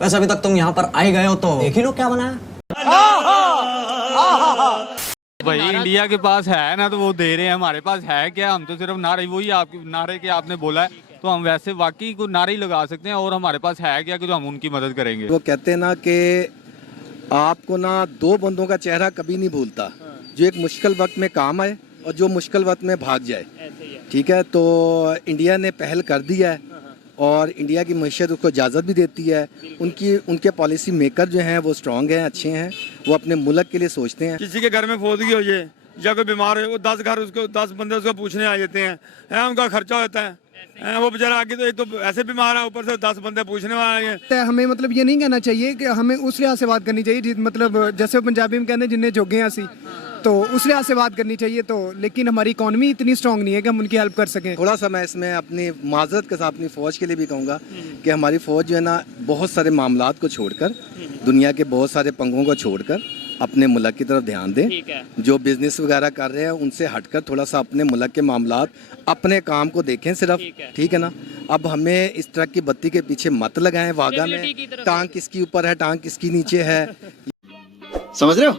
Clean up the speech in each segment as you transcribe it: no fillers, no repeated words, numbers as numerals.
वैसे अभी तक तुम यहाँ पर आए गए हो तो देख ही लो क्या बनाया। भाई इंडिया के पास है ना तो वो दे रहे हैं, हमारे पास है क्या? हम तो सिर्फ नारे, वही आपके नारे के आपने बोला है तो हम वैसे वाकई को नारे ही लगा सकते हैं, और हमारे पास है क्या कि जो हम उनकी मदद करेंगे। वो कहते हैं ना कि आपको ना दो बंदों का चेहरा कभी नहीं भूलता, जो एक मुश्किल वक्त में काम आए और जो मुश्किल वक्त में भाग जाए। ठीक है, तो इंडिया ने पहल कर दिया है और इंडिया की मईशत उसको इजाज़त भी देती है। उनके पॉलिसी मेकर जो हैं वो स्ट्रांग हैं, अच्छे हैं, वो अपने मुल्क के लिए सोचते हैं। किसी के घर में फौदगी हो जाए या कोई बीमार हो, वो 10 घर उसको 10 बंदे उसको पूछने आ जाते हैं, उनका खर्चा होता है। वो बेचारा आगे तो एक तो ऐसे बीमार है, ऊपर से 10 बंदे पूछने वाले हैं। हमें मतलब ये नहीं कहना चाहिए कि हमें उस लिहाज से बात करनी चाहिए, मतलब जैसे पंजाबी में कहते हैं जिन्हें जोगे असी, तो उस लिहाज से बात करनी चाहिए। तो लेकिन हमारी इकॉनमी इतनी स्ट्रांग नहीं है कि हम उनकी हेल्प कर सकें। थोड़ा सा मैं इसमें अपनी माजरत के साथ अपनी फ़ौज के लिए भी कहूँगा कि हमारी फ़ौज जो है ना, बहुत सारे मामलात को छोड़कर, दुनिया के बहुत सारे पंगों को छोड़कर अपने मुल्क की तरफ ध्यान दें। जो बिजनेस वगैरह कर रहे हैं उनसे हटकर थोड़ा सा अपने मुल्क के मामलात, अपने काम को देखें सिर्फ। ठीक है ना, अब हमें इस ट्रक की बत्ती के पीछे मत लगाएं। वागा में टांग किसकी ऊपर है, टांग किसकी नीचे है। समझ रहे हो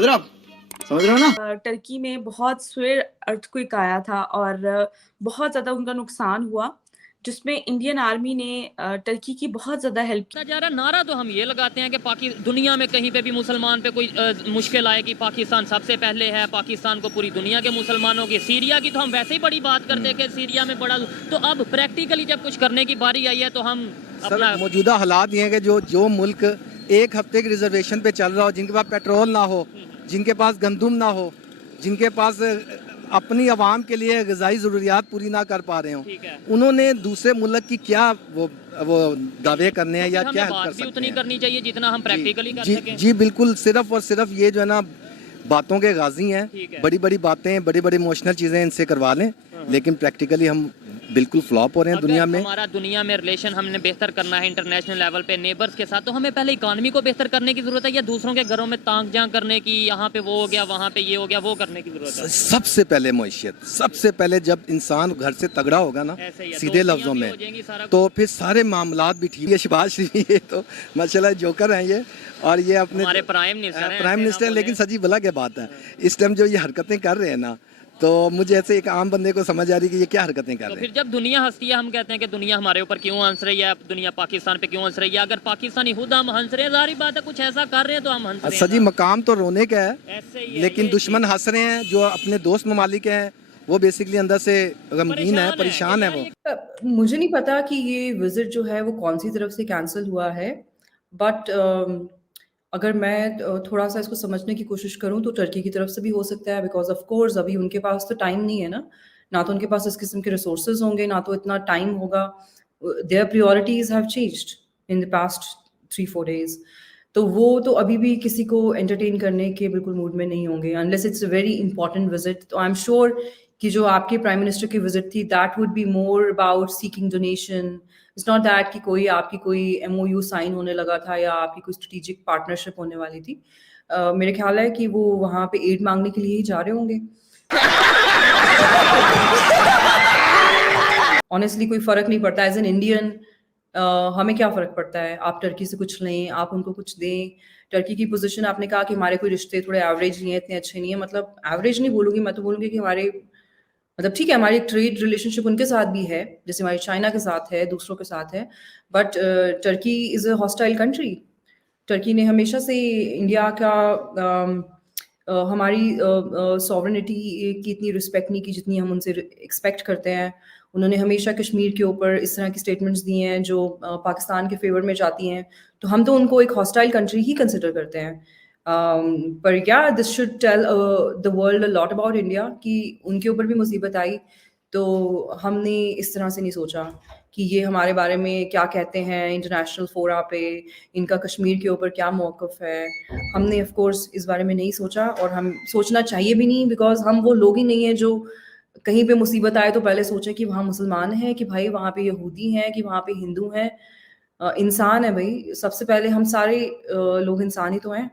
ना। टर्की में बहुत स्वेर अर्थक्वेक आया था और बहुत ज़्यादा उनका नुकसान हुआ, जिसमें इंडियन आर्मी ने टर्की की बहुत ज़्यादा हेल्प की। जा रहा नारा तो हम ये लगाते हैं कि दुनिया में कहीं पे भी मुसलमान पे कोई मुश्किल आए कि पाकिस्तान सबसे पहले है, पाकिस्तान को पूरी दुनिया के मुसलमानों की। सीरिया की तो हम वैसे ही बड़ी बात करते हैं कि सीरिया में बड़ा, तो अब प्रैक्टिकली जब कुछ करने की बारी आई है तो हम अपना मौजूदा हालात ये हैं कि जो मुल्क एक हफ्ते की रिजर्वेशन पे चल रहा हो, जिनके पास पेट्रोल ना हो, जिनके पास गंदुम ना हो, जिनके पास अपनी आवाम के लिए ग़िज़ाई ज़रूरियात पूरी ना कर पा रहे हो, उन्होंने दूसरे मुल्क की क्या वो दावे करने हैं या क्या हेल्प कर सकते हैं। उतनी करनी चाहिए जितना हम प्रैक्टिकली कर सकें। जी बिल्कुल, सिर्फ और सिर्फ ये जो है ना बातों के गाजी हैं, बड़ी बड़ी बातें, बड़ी बड़ी इमोशनल चीज़ें इनसे करवा लें, लेकिन प्रैक्टिकली हम बिल्कुल फ्लॉप हो रहे हैं दुनिया में। हमारा दुनिया में रिलेशन हमने बेहतर करना है इंटरनेशनल लेवल पे नेबर्स के साथ, तो हमें पहले इकॉनमी को बेहतर करने की जरूरत है, या दूसरों के घरों में ताक झांक करने की, यहाँ पे वो हो गया, वहाँ पे ये हो गया, वो करने की जरूरत है। सबसे पहले मईशत, सबसे पहले जब इंसान घर से तगड़ा होगा ना, सीधे लफ्जों में, तो फिर सारे मामलात भी ठीक है। शहबाज शरीफ ये तो माशाल्लाह जोकर हैं ये, और ये अपने हमारे प्राइम मिनिस्टर हैं, लेकिन सजी भला क्या बात है, इस टाइम जो ये हरकतें कर रहे हैं ना, तो मुझे ऐसे एक आम बंदे को समझ आ रही है कि ये क्या हरकतें कर रहे हैं। फिर जब दुनिया हंसती है, हम कहते हैं कि दुनिया हमारे ऊपर क्यों हंस रही है, दुनिया पाकिस्तान पे क्यों हंस रही है। अगर पाकिस्तानी खुद हम हंस रहे हैं, जाहिर बात है कुछ ऐसा कर रहे हैं तो हम हंस रहे हैं। सजी मकाम तो रोने का है, लेकिन दुश्मन हंस रहे हैं जो अपने दोस्त ममालिक हैं, वो बेसिकली अंदर से गमगीन है, परेशान है वो। मुझे नहीं पता कि ये विजिट जो है वो कौन सी तरफ से कैंसिल हुआ है, बट अगर मैं थोड़ा सा इसको समझने की कोशिश करूं तो टर्की की तरफ से भी हो सकता है, बिकॉज ऑफ कोर्स अभी उनके पास तो टाइम नहीं है ना तो उनके पास इस किस्म के रिसोर्सेज होंगे, ना तो इतना टाइम होगा। There priorities have changed in the past 3-4 days, तो वो तो अभी भी किसी को एंटरटेन करने के बिल्कुल मूड में नहीं होंगे unless it's a very important visit. तो आई एम श्योर कि जो आपके प्राइम मिनिस्टर की विजिट थी, that would be more about seeking donation. It's not that कि आपकी कोई MOU साइन होने लगा था या आपकी कोई स्ट्रेटेजिक पार्टनरशिप होने वाली थी। मेरे ख्याल है कि वो वहाँ पे एड मांगने के लिए ही जा रहे होंगे। ऑनेस्टली कोई फर्क नहीं पड़ता एज एन इंडियन। हमें क्या फ़र्क पड़ता है, आप टर्की से कुछ लें, आप उनको कुछ दें। टर्की की पोजीशन, आपने कहा कि हमारे कोई रिश्ते थोड़े एवरेज नहीं है, इतने अच्छे नहीं है, मतलब एवरेज नहीं बोलूँगी, मैं तो बोलूँगी कि हमारे मतलब ठीक है, हमारी ट्रेड रिलेशनशिप उनके साथ भी है, जैसे हमारी चाइना के साथ है, दूसरों के साथ है, but Turkey is a hostile country. Turkey ने हमेशा से इंडिया का हमारी सॉवरेनिटी की इतनी रिस्पेक्ट नहीं की जितनी हम उनसे एक्सपेक्ट करते हैं। उन्होंने हमेशा कश्मीर के ऊपर इस तरह की स्टेटमेंट्स दिए हैं जो पाकिस्तान के फेवर में जाती हैं, तो हम तो उनको एक हॉस्टाइल कंट्री ही कंसिडर करते हैं। पर क्या this should tell the world a lot about India कि उनके ऊपर भी मुसीबत आई तो हमने इस तरह से नहीं सोचा कि ये हमारे बारे में क्या कहते हैं इंटरनेशनल फोरा पे, इनका कश्मीर के ऊपर क्या मौक़िफ़ है। हमने ऑफ कोर्स इस बारे में नहीं सोचा और हम सोचना चाहिए भी नहीं, बिकॉज हम वो लोग ही नहीं हैं जो कहीं पे मुसीबत आए तो पहले सोचें कि वहाँ मुसलमान हैं, कि भाई वहाँ पे यहूदी हैं, कि वहाँ पे हिंदू हैं। इंसान है भाई, सबसे पहले हम सारे लोग इंसान ही तो हैं।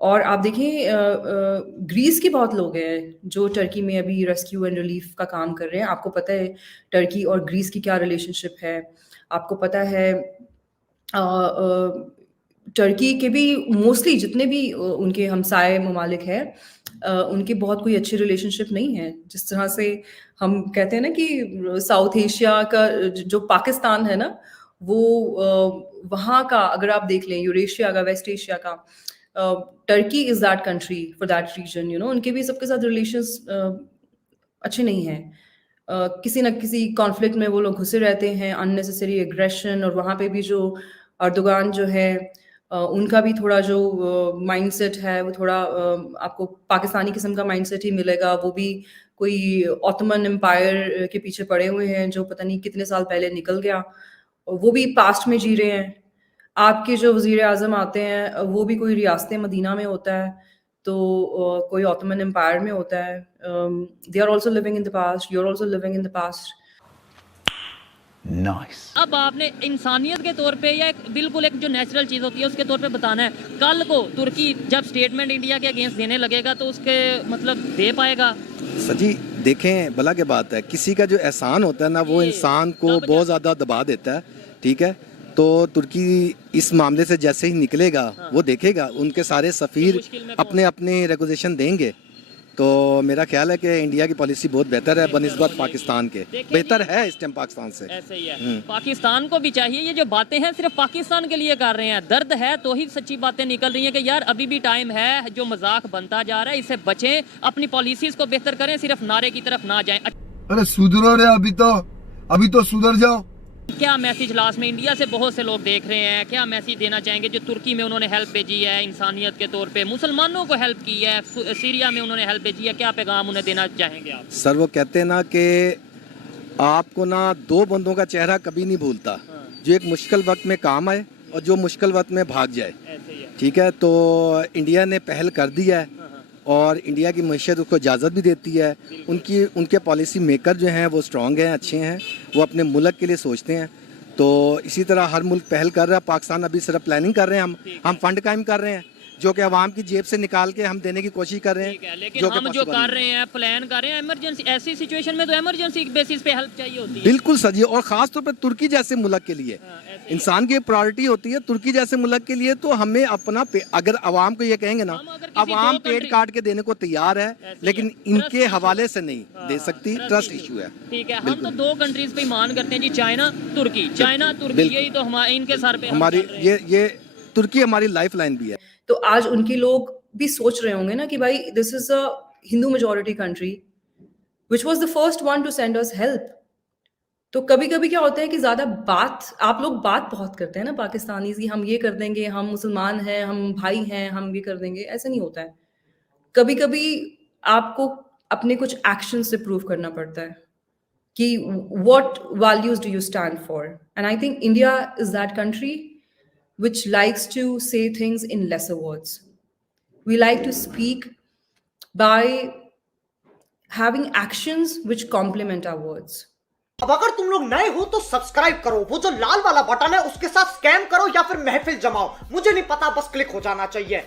और आप देखिए ग्रीस के बहुत लोग हैं जो टर्की में अभी रेस्क्यू एंड रिलीफ का काम कर रहे हैं। आपको पता है टर्की और ग्रीस की क्या रिलेशनशिप है, आपको पता है टर्की के भी मोस्टली जितने भी उनके हमसाए ममालिक हैं, उनके बहुत कोई अच्छे रिलेशनशिप नहीं है। जिस तरह से हम कहते हैं ना कि साउथ एशिया का जो पाकिस्तान है ना, वो वहाँ का अगर आप देख लें, यूरेशिया का, वेस्ट एशिया का, Turkey is that country for that region, उनके भी सबके साथ रिलेशंस अच्छे नहीं हैं। किसी न किसी कॉन्फ्लिक्ट में वो लोग घुसे रहते हैं, अननेसेसरी एग्रेशन, और वहाँ पे भी जो अर्दोगान जो है, उनका भी थोड़ा जो माइंडसेट है वो थोड़ा आपको पाकिस्तानी किस्म का माइंडसेट ही मिलेगा। वो भी कोई ऑटोमन एम्पायर के पीछे पड़े हुए हैं जो पता नहीं कितने साल पहले निकल गया, वो भी पास्ट में जी रहे हैं। आपके जो वज़ीर आज़म आते हैं वो भी कोई रियासत मदीना में होता है, तो कोई ऑटोमन एम्पायर में होता है। They are also living in the past, you are also living in the past. Nice. अब आपने इंसानियत के तौर पे या बिल्कुल एक जो नेचुरल चीज़ होती है उसके तौर पे बताना है, कल को तुर्की जब स्टेटमेंट इंडिया के अगेंस्ट देने लगेगा तो उसके मतलब दे पाएगा? सर जी देखें, भला की बात है, किसी का जो एहसान होता है ना, वो इंसान को बहुत ज़्यादा दबा देता है, ठीक है। तो तुर्की इस मामले से जैसे ही निकलेगा, वो देखेगा, उनके सारे सफ़ीर अपने अपने रेगुलेशन देंगे। तो मेरा ख्याल है कि इंडिया की पॉलिसी बहुत बेहतर है बनिस्बत पाकिस्तान के, बेहतर है इस टाइम पाकिस्तान से। ऐसे ही है। पाकिस्तान को भी चाहिए, ये जो बातें हैं सिर्फ पाकिस्तान के लिए कर रहे हैं। दर्द है तो ही सच्ची बातें निकल रही हैं कि यार अभी भी टाइम है, जो मजाक बनता जा रहा है इससे बचें, अपनी पॉलिसीज को बेहतर करें, सिर्फ नारे की तरफ ना जाएं। अरे सुधरो रे, अभी तो सुधर जाओ। क्या मैसेज लास्ट में, इंडिया से बहुत से लोग देख रहे हैं, क्या मैसेज देना चाहेंगे? जो तुर्की में उन्होंने हेल्प भेजी है इंसानियत के तौर पे, मुसलमानों को हेल्प की है, सीरिया में उन्होंने हेल्प भेजी है, क्या पैगाम उन्हें देना चाहेंगे आप? सर वो कहते हैं ना कि आपको ना दो बंदों का चेहरा कभी नहीं भूलता, जो एक मुश्किल वक्त में काम आए और जो मुश्किल वक्त में भाग जाए, ठीक है। तो इंडिया ने पहल कर दी है और इंडिया की मईशत उसको इजाज़त भी देती है। उनके पॉलिसी मेकर जो हैं वो स्ट्रॉन्ग हैं, अच्छे हैं, वो अपने मुल्क के लिए सोचते हैं। तो इसी तरह हर मुल्क पहल कर रहा है। पाकिस्तान अभी सिर्फ प्लानिंग कर रहे हैं, हम फंड कायम कर रहे हैं जो कि अवाम की जेब से निकाल के हम देने की कोशिश कर रहे हैं। लेकिन हम जो कर रहे हैं, प्लान कर रहे हैं, इमरजेंसी, ऐसी सिचुएशन में तो इमरजेंसी बेसिस पे हेल्प चाहिए होती है। बिल्कुल सर जी, और ख़ास तौर पर तुर्की जैसे मुल्क के लिए इंसान की प्रायोरिटी होती है। तुर्की जैसे मुल्क के लिए तो हमें अपना अगर अवाम को ये कहेंगे ना, अवाम पेट काट के देने को तैयार है, लेकिन इनके हवाले से नहीं दे सकती, ट्रस्ट इशू है। ठीक है, हम तो दो कंट्रीज पे मान करते हैं जी, चाइना तुर्की, चाइना तुर्की, यही तो हमारे इनके सर पे हमारी ये तुर्की हमारी लाइफ लाइन भी है। तो आज उनके लोग भी सोच रहे होंगे ना कि भाई this is a Hindu majority country which was the first one two send us help. तो कभी कभी क्या होता है कि ज्यादा बात, आप लोग बात बहुत करते हैं ना पाकिस्तानी की, हम ये कर देंगे, हम मुसलमान हैं, हम भाई हैं, हम ये कर देंगे, ऐसा नहीं होता है। कभी कभी आपको अपने कुछ एक्शन से प्रूव करना पड़ता है कि what values do you stand for. And I think India is that country which likes to say things in lesser words. We like to speak by having actions which complement our words. अब अगर तुम लोग नए हो तो subscribe करो, वो जो लाल वाला बटन है उसके साथ स्कैम करो या फिर महफिल जमाओ, मुझे नहीं पता, बस क्लिक हो जाना चाहिए।